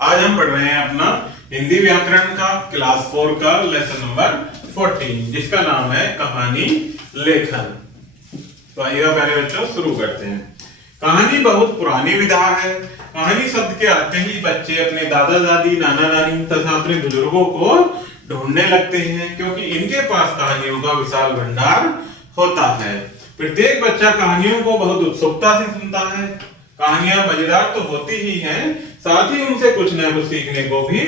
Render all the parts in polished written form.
आज हम पढ़ रहे हैं अपना हिंदी व्याकरण का क्लास 4 का लेसन नंबर 14 जिसका नाम है कहानी लेखन। तो आइए पहले बच्चों शुरू करते हैं। कहानी बहुत पुरानी विधा है। कहानी शब्द के आते ही बच्चे अपने दादा दादी नाना नानी तथा अपने बुजुर्गों को ढूंढने लगते हैं क्योंकि इनके पास कहानियों का विशाल भंडार होता है। प्रत्येक बच्चा कहानियों को बहुत उत्सुकता से सुनता है। कहानियां मजेदार तो होती ही हैं, साथ ही उनसे कुछ न कुछ सीखने को भी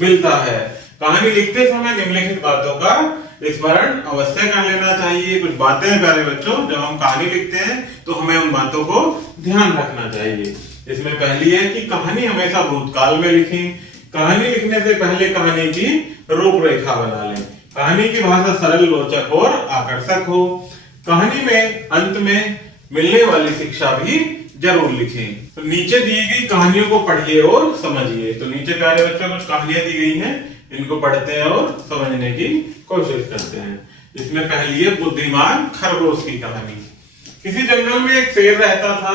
मिलता है। कहानी लिखते समय निम्नलिखित बातों का स्मरण अवश्य कर लेना चाहिए। कुछ बातें हैं प्यारे बच्चों, जब हम कहानी लिखते हैं तो हमें उन बातों को ध्यान रखना चाहिए। इसमें पहली है कि कहानी हमेशा भूतकाल में लिखें। कहानी लिखने से पहले कहानी की रूपरेखा बना लें। कहानी की भाषा सरल, रोचक और आकर्षक हो। कहानी में अंत में मिलने वाली शिक्षा भी जरूर लिखें। तो नीचे दी गई कहानियों को पढ़िए और समझिए। तो नीचे प्यारे बच्चों कुछ कहानियां दी गई हैं, इनको पढ़ते हैं और समझने की कोशिश करते हैं। इसमें पहली है बुद्धिमान खरगोश की कहानी। किसी जंगल में एक शेर रहता था।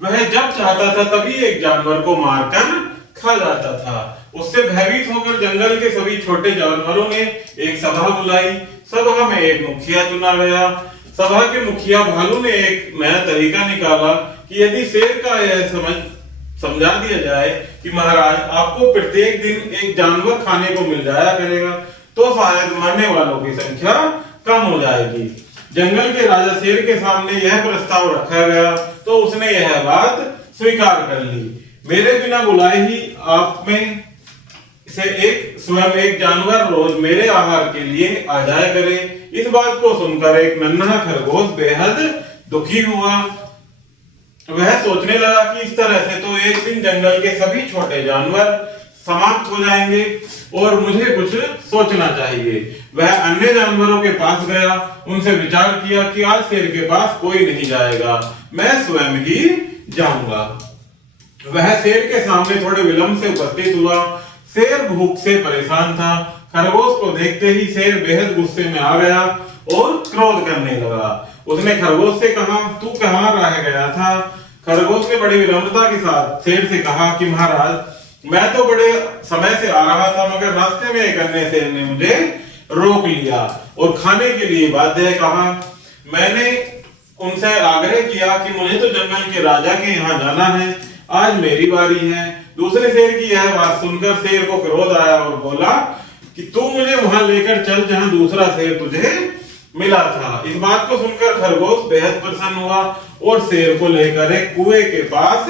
वह जब चाहता था तभी एक जानवर को मारकर खा जाता था। उससे भयभीत होकर जंगल के सभी छोटे जानवरों ने एक सभा बुलाई। सभा में एक मुखिया चुना गया। सभा के मुखिया भालू ने एक नया तरीका निकाला कि यदि शेर का यह समझा दिया जाए कि महाराज आपको प्रत्येक दिन एक जानवर खाने को मिल जाया करेगा तो शायद मरने वालों की संख्या कम हो जाएगी। जंगल के राजा शेर के सामने यह प्रस्ताव रखा गया तो उसने यह बात स्वीकार कर ली। मेरे बिना बुलाए ही आप में से स्वयं एक जानवर रोज मेरे आहार के लिए आ जाया करे। इस बात को सुनकर एक नन्हा खरगोश बेहद दुखी हुआ। वह सोचने लगा कि इस तरह से तो एक दिन जंगल के सभी छोटे जानवर समाप्त हो जाएंगे और मुझे कुछ सोचना चाहिए। वह अन्य जानवरों के पास गया, उनसे विचार किया कि आज शेर के पास कोई नहीं जाएगा, मैं स्वयं ही जाऊंगा। वह शेर के सामने थोड़े विलंब से उपस्थित हुआ। शेर भूख से परेशान था। खरगोश को देखते ही शेर बेहद गुस्से में आ गया और क्रोध करने लगा। उसने खरगोश से कहा, तू कहाँ रह गया था? खरगोश ने बड़ी विनम्रता के साथ शेर से कहा कि महाराज मैं तो बड़े समय से आ रहा था, मगर रास्ते में एक अन्य शेर ने मुझे रोक लिया और खाने के लिए बाध्य कहा। मैंने उनसे आग्रह किया कि मुझे तो जंगल के राजा के यहाँ जाना है, आज मेरी बारी है। दूसरे शेर की यह बात सुनकर शेर को क्रोध आया और बोला कि तू मुझे वहां लेकर चल जहां दूसरा शेर तुझे मिला था। इस बात को सुनकर खरगोश बेहद प्रसन्न हुआ और शेर को लेकर एक कुएं के पास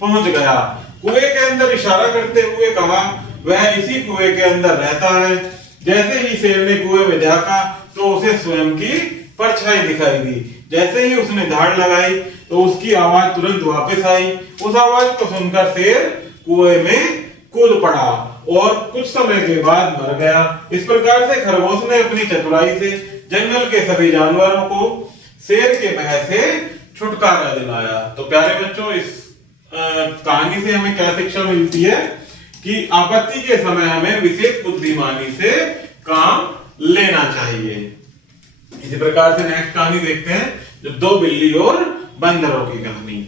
पहुंच गया। कुएं के अंदर इशारा करते हुए कहा, वह इसी कुएं के अंदर रहता है। जैसे ही शेर ने कुएं में झांका तो उसे स्वयं की परछाई दिखाई दी। जैसे ही उसने धाड़ लगाई तो उसकी आवाज तुरंत वापस आई। उस आवाज को सुनकर शेर कुएं में कूद पड़ा और कुछ समय के बाद मर गया। इस प्रकार से खरगोश ने अपनी चतुराई से जंगल के सभी जानवरों को शेर के भय से छुटकारा दिलाया। तो प्यारे बच्चों, इस कहानी से हमें क्या शिक्षा मिलती है कि आपत्ति के समय हमें विशेष बुद्धिमानी से काम लेना चाहिए। इसी प्रकार से नेक्स्ट कहानी देखते हैं, जो दो बिल्ली और बंदरों की कहानी।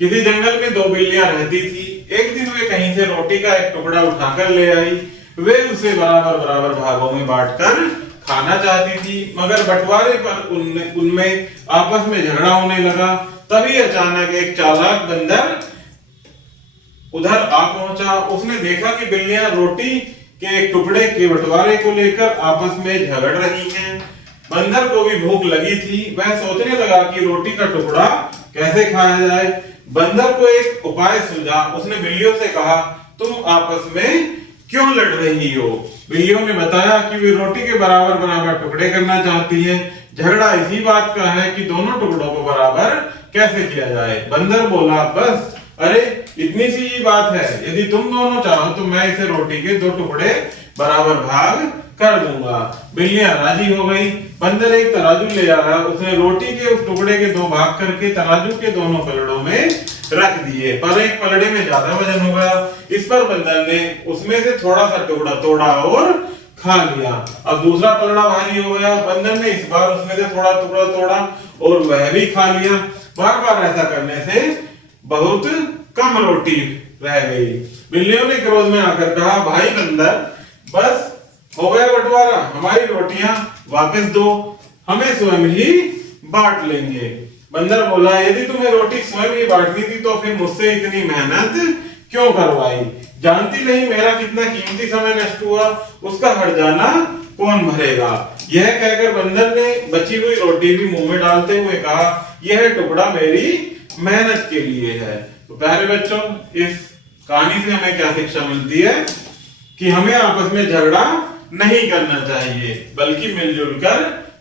किसी जंगल में दो बिल्लियां रहती थी। एक दिन वे कहीं से रोटी का एक टुकड़ा उठाकर ले आई। वे उसे बराबर बराबर भागों में बांटकर खाना चाहती थी, मगर बंटवारे पर उनमें आपस में झगड़ा होने लगा। तभी अचानक एक चालाक बंदर उधर आ पहुंचा। उसने देखा कि बिल्लियां रोटी के एक टुकड़े के बंटवारे को लेकर आपस में झगड़ रही हैं। बंदर को भी भूख लगी थी। वह सोचने लगा कि रोटी का टुकड़ा कैसे खाया जाए। बंदर को एक उपाय सूझा। उसने बिल्लियों से कहा, तुम आपस में क्यों लड़ रही हो? बिल्लियों ने बताया कि वे रोटी के बराबर बराबर टुकड़े करना चाहती हैं। झगड़ा इसी बात का है कि दोनों टुकड़ों को बराबर कैसे किया जाए। बंदर बोला, बस अरे इतनी सी ही बात है, यदि तुम दोनों चाहो तो मैं इसे रोटी के दो टुकड़े बराबर भाग कर दूंगा। बिल्लियां राजी हो गई। बंदर एक तराजू ले आया। उसने रोटी के उस टुकड़े के दो भाग करके तराजू के दोनों पलड़ों में रख दिए, पर एक पलड़े में ज्यादा वजन हो गया। इस पर बंदर ने उसमें से थोड़ा सा टुकड़ा तोड़ा और खा लिया। अब दूसरा पलड़ा भारी हो गया। बंदर ने इस बार उसमें से थोड़ा टुकड़ा तोड़ा और वह भी खा लिया। बार बार ऐसा करने से बहुत कम रोटी रह गई। बिल्लियों ने क्रोध में आकर कहा, भाई बंदर, बस हो गया बंटवारा, हमारी रोटियां वापस दो, हमें स्वयं ही बांट लेंगे। बंदर बोला, यदि तुम्हें रोटी स्वयं ही बांटनी थी तो फिर मुझसे इतनी मेहनत क्यों करवाई? जानती नहीं मेरा कितना कीमती समय नष्ट हुआ, उसका हर्जाना कौन भरेगा? यह कहकर बंदर ने बची हुई रोटी भी मुंह में डालते हुए कहा, यह टुकड़ा मेरी मेहनत के लिए है। तो प्यारे बच्चों, इस कहानी से हमें क्या शिक्षा मिलती है कि हमें आपस में झगड़ा नहीं करना चाहिए, बल्कि मिलजुल कर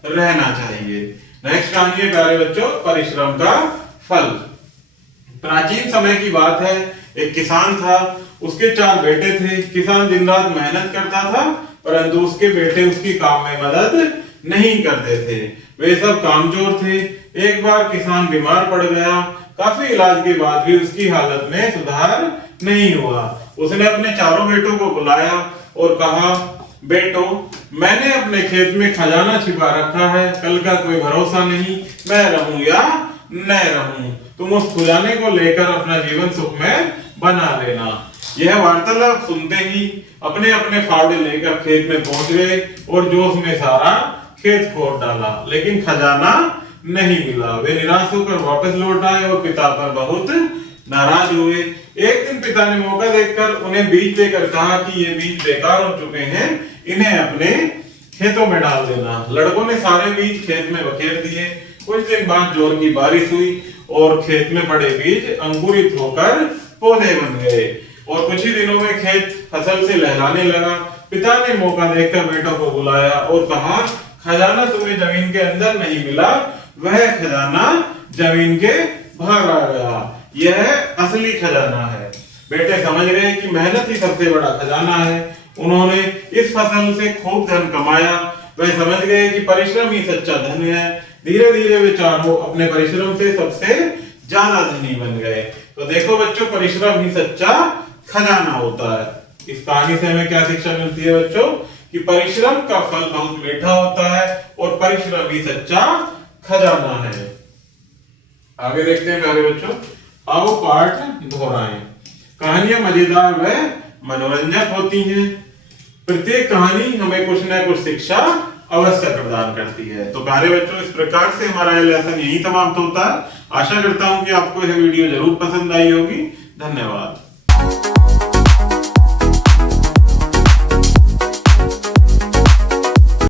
रहना चाहिए। नेक्स्ट कहानी है प्यारे बच्चों, परिश्रम का फल। प्राचीन समय की बात है, एक किसान था, उसके 4 बेटे थे। किसान दिन रात मेहनत करता था, परंतु उसके बेटे उसकी काम में मदद नहीं करते थे, वे सब कामचोर थे। एक बार किसान बीमार पड़ गया, काफी इलाज के बाद भी उसकी हालत में सुधार नहीं हुआ। उसने अपने 4 बेटों को बुलाया और कहा, बेटो, मैंने अपने खेत में खजाना छिपा रखा है, कल का कोई भरोसा नहीं, मैं रहूं या न रहूं, तुम उस खजाने को लेकर अपना जीवन सुख में बना लेना। यह वार्तालाप सुनते ही अपने अपने फावड़े लेकर खेत में पहुंच गए और जोश में सारा खेत खोद डाला, लेकिन खजाना नहीं मिला। वे निराश होकर वापस लौट आए और पिता पर बहुत नाराज हुए। एक दिन पिता ने मौका देखकर उन्हें बीज देकर कहा कि ये बीज बेकार हो चुके हैं, इन्हें अपने खेतों में डाल देना। लड़कों ने सारे बीज खेत में बखेर दिए। कुछ दिन बाद जोर की बारिश हुई और खेत में पड़े बीज अंकुरित होकर पौधे बन गए और कुछ ही दिनों में खेत फसल से लहराने लगा। पिता ने मौका देखकर बेटों को बुलाया और कहा, खजाना तुम्हें जमीन के अंदर नहीं मिला, वह खजाना जमीन के बाहर आ गया, यह असली खजाना है। बेटे समझ गए कि मेहनत ही सबसे बड़ा खजाना है। उन्होंने इस फसल से खूब धन कमाया। वे समझ गए कि परिश्रम ही सच्चा धन है। धीरे धीरे वे चारों अपने परिश्रम से सबसे ज्यादा धनी बन गए। तो देखो बच्चों, परिश्रम ही सच्चा खजाना होता है। इस कहानी से हमें क्या शिक्षा मिलती है बच्चों, कि परिश्रम का फल बहुत मीठा होता है और परिश्रम ही सच्चा खजाना है। आगे देखते हैं प्यारे बच्चों, आओ पाठ दोहराएं। कहानियां मजेदार व मनोरंजक होती हैं। प्रत्येक कहानी हमें कुछ न कुछ शिक्षा अवश्य प्रदान करती है। तो प्यारे बच्चों, इस प्रकार से हमारा यह लेसन यही समाप्त होता है। आशा करता हूं कि आपको यह वीडियो जरूर पसंद आई होगी। धन्यवाद।